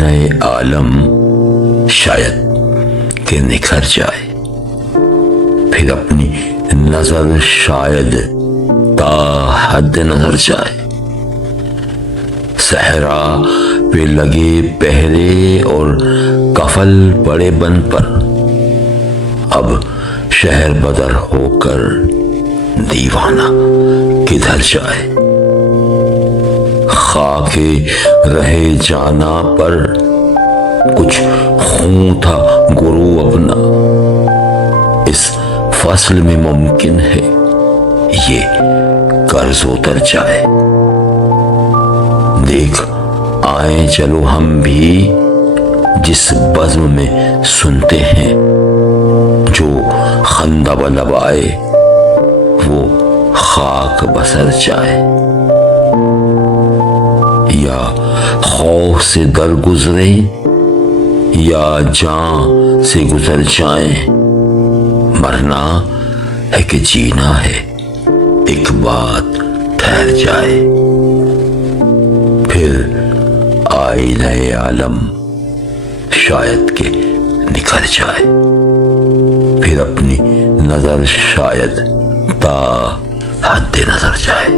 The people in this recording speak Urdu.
آئینہ عالم شاید کہ نکھر جائے، پھر اپنی نظر شاید تا حد نظر جائے۔ صحرا پہ لگے پہرے اور کفل پڑے بن پر، اب شہر بدر ہو کر دیوانہ کدھر جائے۔ خاک رہے جانا پر کچھ خون تھا گرو اپنا، اس فصل میں ممکن ہے یہ قرض اتر جائے۔ دیکھ آئیں چلو ہم بھی جس بزم میں سنتے ہیں، جو خندہ بلب آئے وہ خاک بسر جائے۔ یا خوف سے در گزرے یا جان سے گزر جائیں، مرنا ہے کہ جینا ہے ایک بات ٹھہر جائے۔ پھر آئینہ عالم شاید کہ نکھر جائے، پھر اپنی نظر شاید تا حد نظر جائے۔